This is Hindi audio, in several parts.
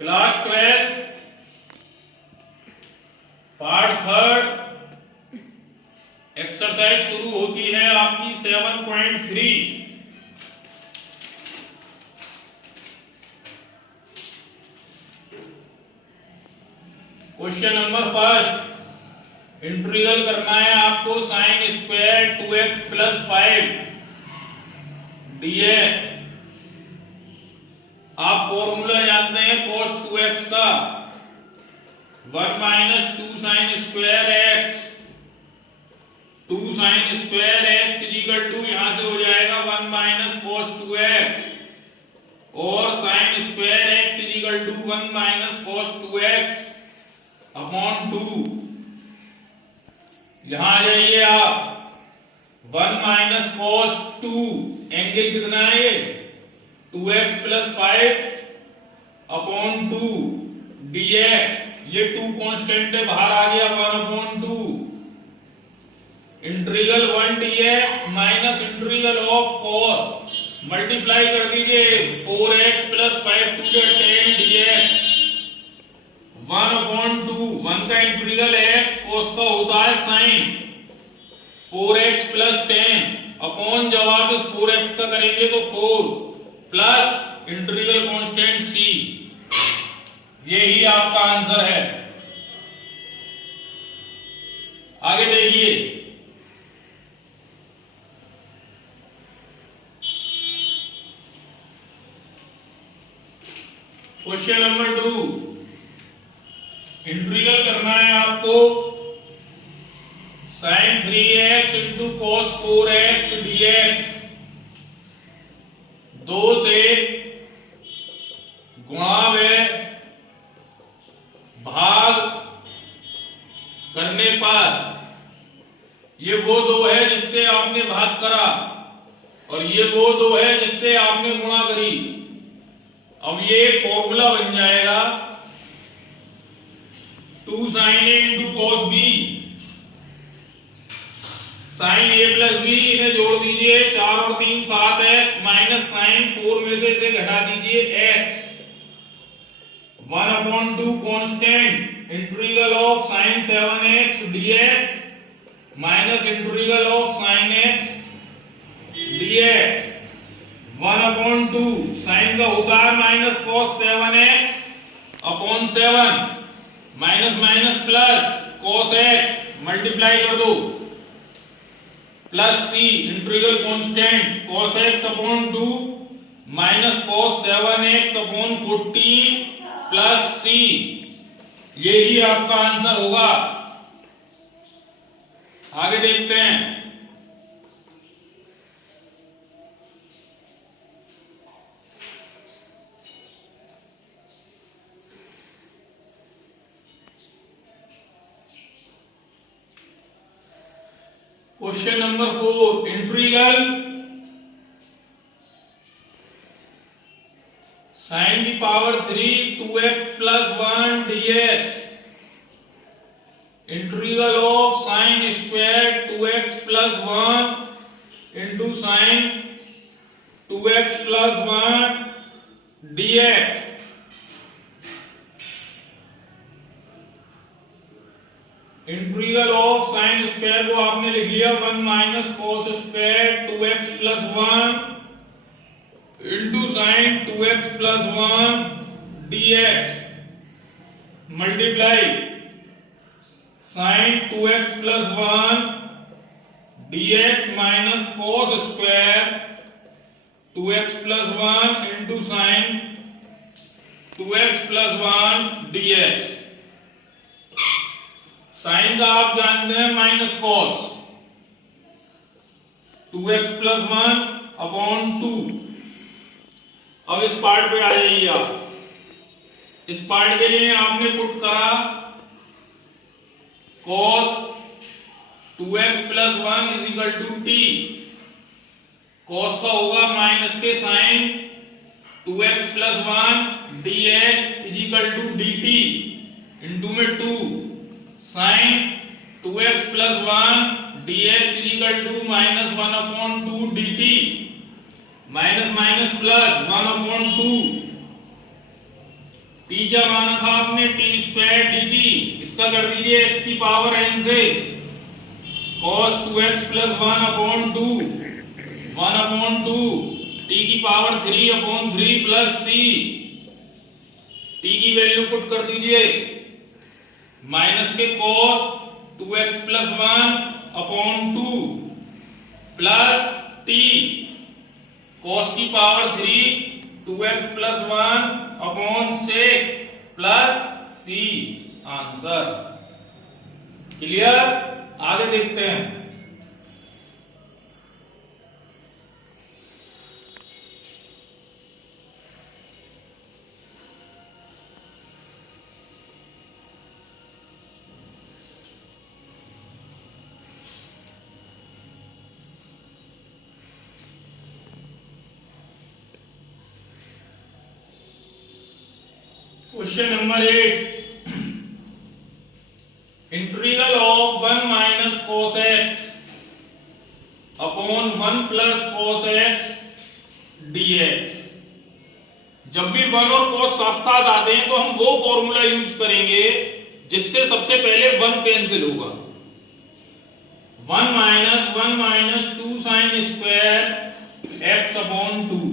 क्लास 12 पार्ट 3 एक्सरसाइज शुरू होती है आपकी 7.3। क्वेश्चन नंबर फर्स्ट, इंटीग्रल करना है आपको sine square 2x plus 5 dx। आप फॉर्मूला जानते हैं cos 2x का, 1 minus 2 sine square x, 2 sine square x equal to यहां से हो जाएगा 1 माइनस cos 2x, और sine square x equal to 1 minus cos 2x upon 2। यहां आ जाइए आप, 1 माइनस cos 2 एंगल कितना है ये 2x प्लस 5 अपॉन 2 dx। ये 2 कांस्टेंट है, बाहर आ गया 1 upon 2। Integral 1 dx minus integral of cos, multiply कर दीजिए 4x plus 5 to 10 dx 1 upon 2। 1 का इंटीग्रल x, cos का होता है साइन, 4x प्लस 10 अपॉन, जब आप इस 4x का करेंगे तो 4 प्लस इंटीग्रल कांस्टेंट c। यही आपका आंसर है। आगे देखिए, क्वेश्चन नंबर 2, इंटीग्रल करना है आपको sign 3x into cos 4x dx। 2 से गुणा व भाग करने पर, ये वो 2 है जिससे आपने भाग करा, और ये वो 2 है जिससे आपने गुणा करी। अब ये फॉर्मूला बन जाएगा 2 साइन ए इंटू कॉस बी। साइन ए प्लस बी, इन्हें जोड़ दीजिए, 4 और 3 7x, माइनस साइन 4 में से इसे घटा दीजिए x। 1 upon 2 constant integral of sine 7x dx minus integral of sine x dx। 1 upon 2 sine का होता है minus cos 7x upon 7, minus minus plus cos x, multiply कर दो, plus c integral constant cos x upon 2 minus cos 7x upon 14 plus c। यही आपका आंसर होगा। आगे देखते हैं, क्वेश्चन नंबर 4, इंटीग्रल साइन की power 3 2x plus 1 dx। Integral of sine square 2x plus 1 into sine 2x plus 1 dx। Integral of sine square को आपने लिख लिया 1 minus cos square 2x plus 1 into sine 2x plus 1 dx, multiply sine 2x plus 1 dx minus cos square 2x plus 1 into sine 2x plus 1 dx। Sine का आप जानते हैं minus cos, 2x plus 1 upon 2। अब इस पार्ट पे आ जाइए आप। इस पार्ट के लिए आपने पुट करा cos 2x plus 1 is equal to t। cos का होगा माइनस के sine 2x plus 1 dx is equal to dt, into में 2 sine 2x plus 1 dx is equal to minus 1 upon 2 dt, minus minus plus 1 upon 2 t क्या माना था आपने, टी स्क्वायर dt, इसका कर दीजिए x की पावर n से cos 2x प्लस 1/2 t की पावर 3/3 प्लस c, t की वैल्यू पुट कर दीजिए माइनस के cos 2x plus 1/2 plus t cos की power 3 2x plus 1/6 plus c, answer. Clear? आगे देखते हैं। Question number 8, integral of 1 minus cos x upon 1 plus cos x dx। जब भी 1 और cos साथ साथ आते हैं तो हम वो फॉर्मूला यूज करेंगे जिससे सबसे पहले 1 कैंसिल होगा। 1 minus 2 sine square x upon 2,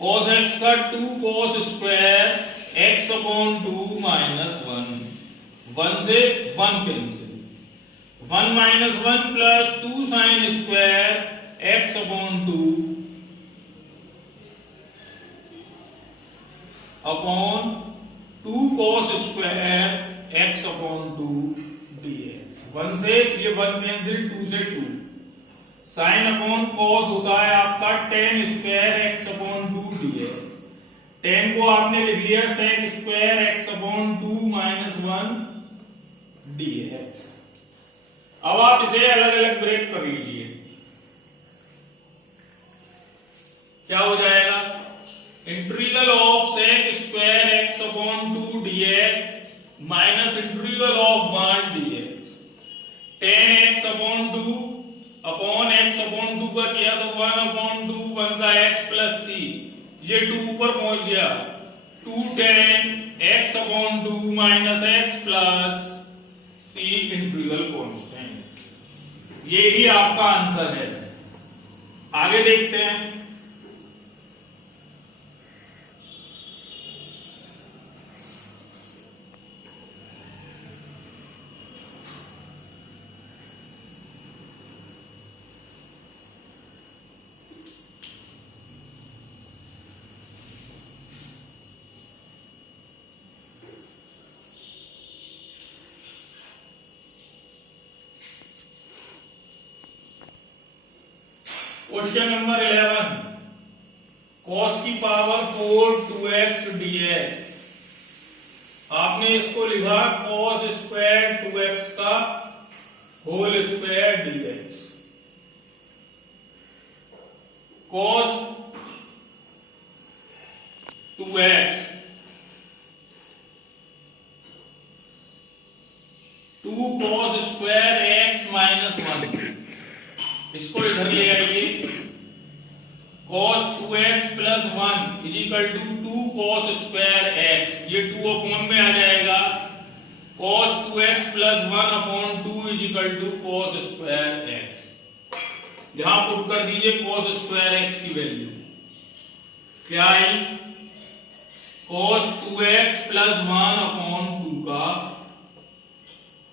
cos x का 2 cos square x upon 2 minus 1 से 1 cancel, 1 minus 1 plus 2 sine square x upon 2 upon 2 cos square x upon 2 dx। 1 से ये 1 कैंसिल, 2 से 2, साइन अपॉन कॉस होता है आपका tan square x upon 2 dx। tan को आपने लिख लिया sec square x upon 2 minus 1 dx। अब आप इसे अलग अलग ब्रेक कर लीजिए, क्या हो जाएगा, integral of sec square x upon 2 dx minus integral of 1 dx, tan x upon 2 upon x upon 2 का किया तो 1 अपॉन 2 1 का x प्लस c, ये 2 ऊपर पहुंच गया, 2 tan x upon 2 minus x plus c integral constant. ये ही आपका आंसर है। आगे देखते हैं। क्वेश्चन नंबर 11, cos की पावर 4 2x dx। आपने इसको लिखा cos स्क्वायर 2x का whole square dx। cos 2x 2 cos square x minus 1, इसको इधर ले आइए, cos 2x plus 1 is equal to 2 cos square x, ये 2 अपॉन में आ जाएगा, cos 2x plus 1 upon 2 is equal to cos square x। यहां पुट कर दीजिए cos स्क्वायर x की वैल्यू, क्या आई, cos 2x प्लस 1 अपॉन 2 का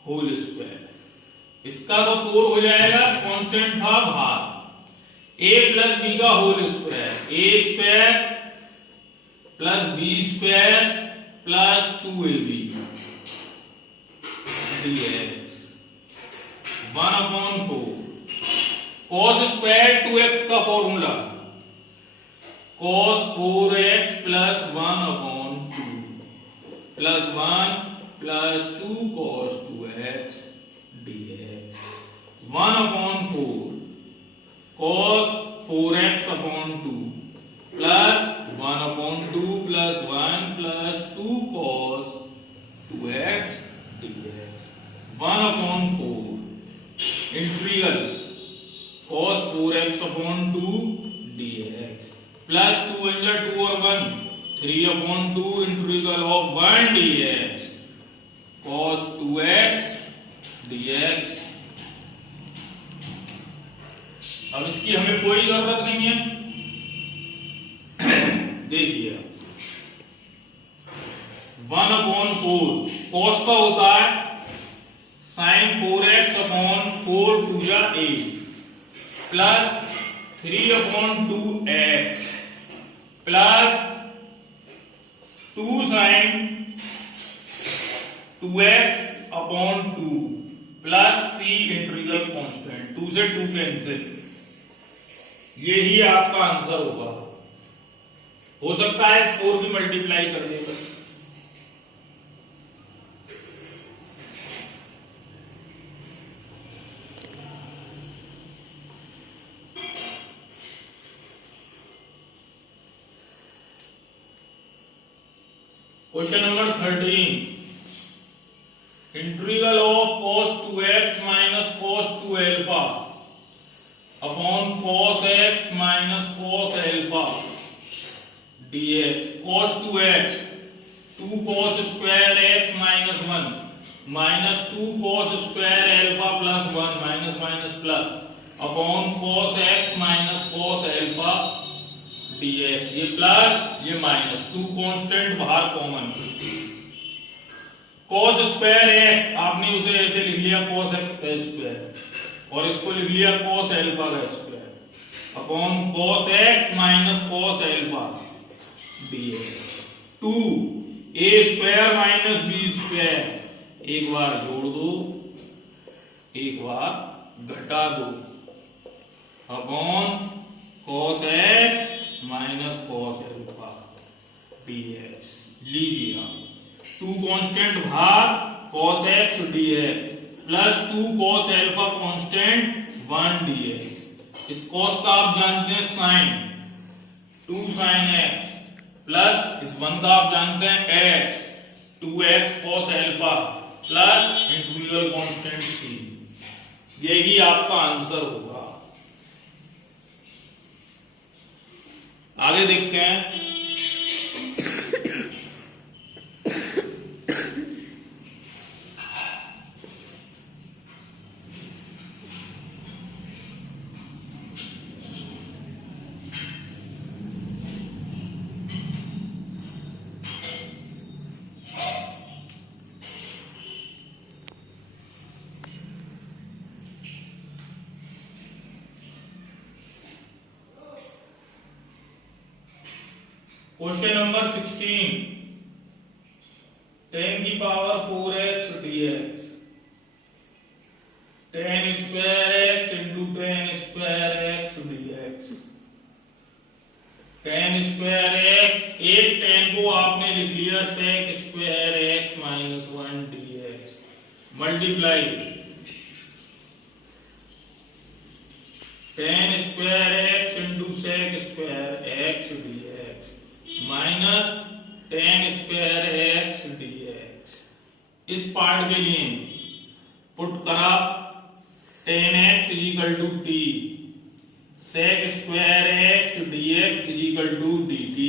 होल स्क्वायर, इसका तो 4 हो जाएगा, कांस्टेंट था भाग, a प्लस b का whole square, a square plus b square plus 2ab dx 1/4। cos square 2x का formula cos 4x plus 1/2 plus 1 plus 2 cos 2x dx 1/4 cos 4x upon 2 plus 1/2 plus 1 plus 2 cos 2x dx 1/4 integral cos 4x upon 2 dx plus 2 2 और 1 3/2 integral of 1 dx cos 2x dx। अब इसकी हमें कोई जरूरत नहीं है। देखिए 1/4 cos का होता है sin 4x अपॉन 4 2 या 8 plus 3/2x plus 2 sin 2x upon 2 plus c integral constant. 2 से 2 कैंसिल। यही आपका आंसर होगा। हो सकता है इस 4 की मल्टीप्लाई कर देगा। Question number 13 integral of cos 2x minus cos 2 alpha upon cos x minus cos alpha dx। cos 2x 2 cos square x minus 1 minus 2 cos square alpha plus 1 minus minus plus upon cos x minus cos alpha dx। ये प्लस ये माइनस 2 कांस्टेंट बाहर कॉमन। cos स्क्वायर x आपने उसे ऐसे लिख लिया cos x का स्क्वायर और इसको लिख लिया cos अल्फा का square upon cos x minus cos alpha dx। 2 a square minus b square एक बार जोड़ दो एक बार घटा दो upon cos x minus cos alpha dx। लीजिए 2 कांस्टेंट भाग cos x dx plus 2 cos alpha constant 1 dx। इस cos का आप जानते हैं sin 2 sin x प्लस इस 1 का आप जानते हैं x 2x cos alpha plus integral constant c। यही आपका आंसर होगा। आगे देखते हैं। क्वेश्चन नंबर 16 10 की power 4x dx 10 square x into 10 square x dx। 10 square x एक 10 को आपने लिख लिया sec square x minus 1 dx multiply 10 square x into sec square x dx minus 10 square x dx। इस पार्ट के लिए पुट करा 10x equal to t sec square x dx equal to dt।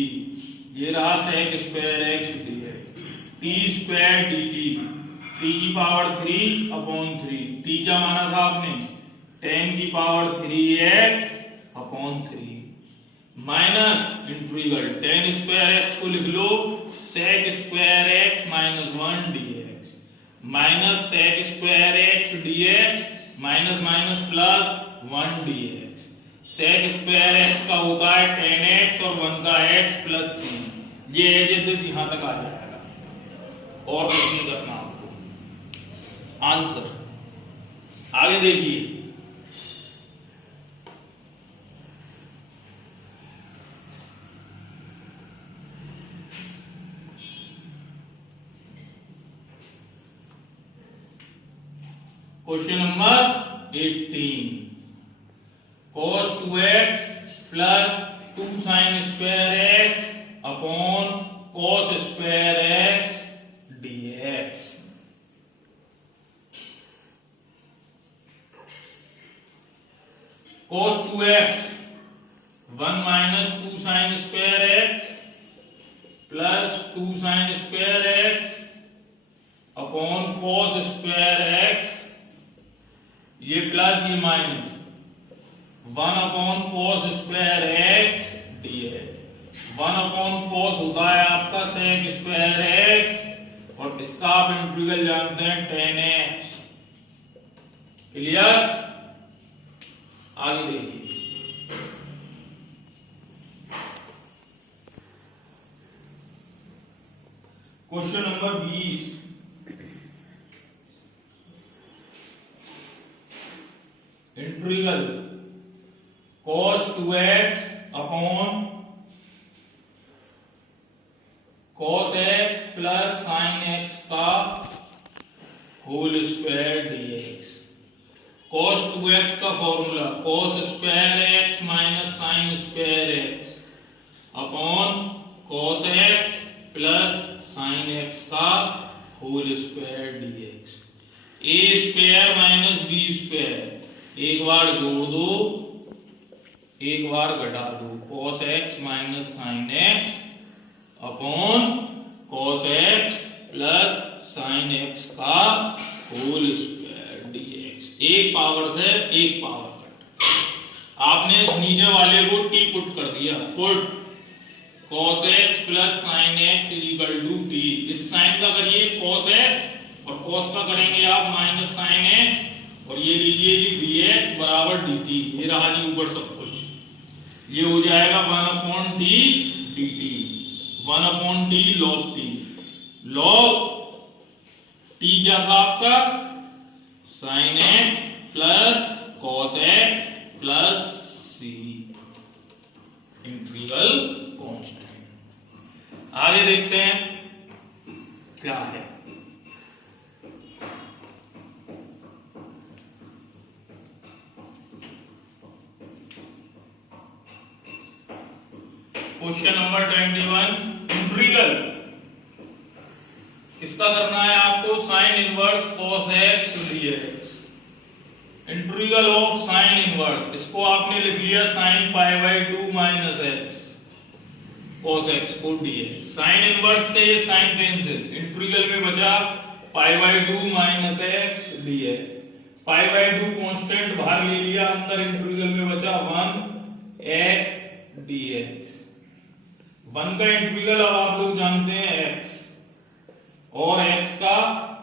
ये रहा sec square x dx t square dt t की पावर 3 अपॉन 3। t क्या माना था आपने 10 की power 3x upon 3 minus integral 10 square x को लिख लो sec square x minus 1 dx minus sec square x dx minus minus plus 1 dx। sec square x का होता है 10x और 1 का x प्लस c। ये एज यहां तक आ जाएगा और कुछ नहीं करना आपको। आंसर आगे देखिए। Question number 18 cos 2x plus 2 sin square x upon cos square x dx। cos 2x 1 minus 2 sin square x plus 2 sin square x upon cos square x, ये प्लस ये minus 1 upon cos square x dx। 1 upon cos होता है आपका sec स्क्वायर x, और इसका आप इंटीग्रल जानते हैं tan x। क्लियर? आगे देखिए, question number 20। Integral cos 2x अपॉन cos x plus sin x का whole square dx। cos 2x का formula cos square x minus sin square x upon cos x plus sin x का whole square dx। a square minus b square, एक बार जोड़ दो एक बार घटा दो, cos x minus sin x upon cos x plus sin x का होल स्क्वायर dx। एक पावर से एक पावर कट, आपने नीचे वाले को t पुट कर दिया, put cos x plus sin x equal to t। इस साइन का करिए cos x और cos का करेंगे आप माइनस sin x, और ये लीजिए जी dx बराबर dt। ये रहा जी ऊपर सब कुछ, ये हो जाएगा 1 upon t dt, 1 upon t log t। log t क्या था आपका sin x plus cos x plus c, integral constant. आगे देखते हैं क्या है। क्वेश्चन नंबर 21, इंटीग्रल किसका करना है आपको, sine inverse cos x dx। Integral of sine inverse, इसको आपने लिख लिया sine pi by 2 minus x cos x को dx। साइन इनवर्स से ये साइन कैंसिल, इंटीग्रल में बचा pi by 2 minus x dx। Pi by 2 constant बाहर ले लिया, अंदर इंटीग्रल में बचा 1 x dx। 1 का इंटीग्रल अब आप लोग जानते हैं x, और x का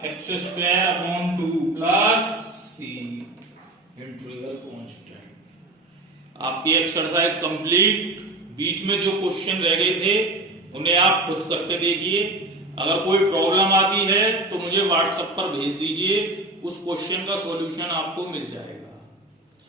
x square upon 2 plus c, integral constant. आपकी एक्सरसाइज कंप्लीट। बीच में जो क्वेश्चन रह गए थे उन्हें आप खुद करके देखिए। अगर कोई प्रॉब्लम आती है तो मुझे व्हाट्सएप पर भेज दीजिए, उस क्वेश्चन का सॉल्यूशन आपको मिल जाएगा।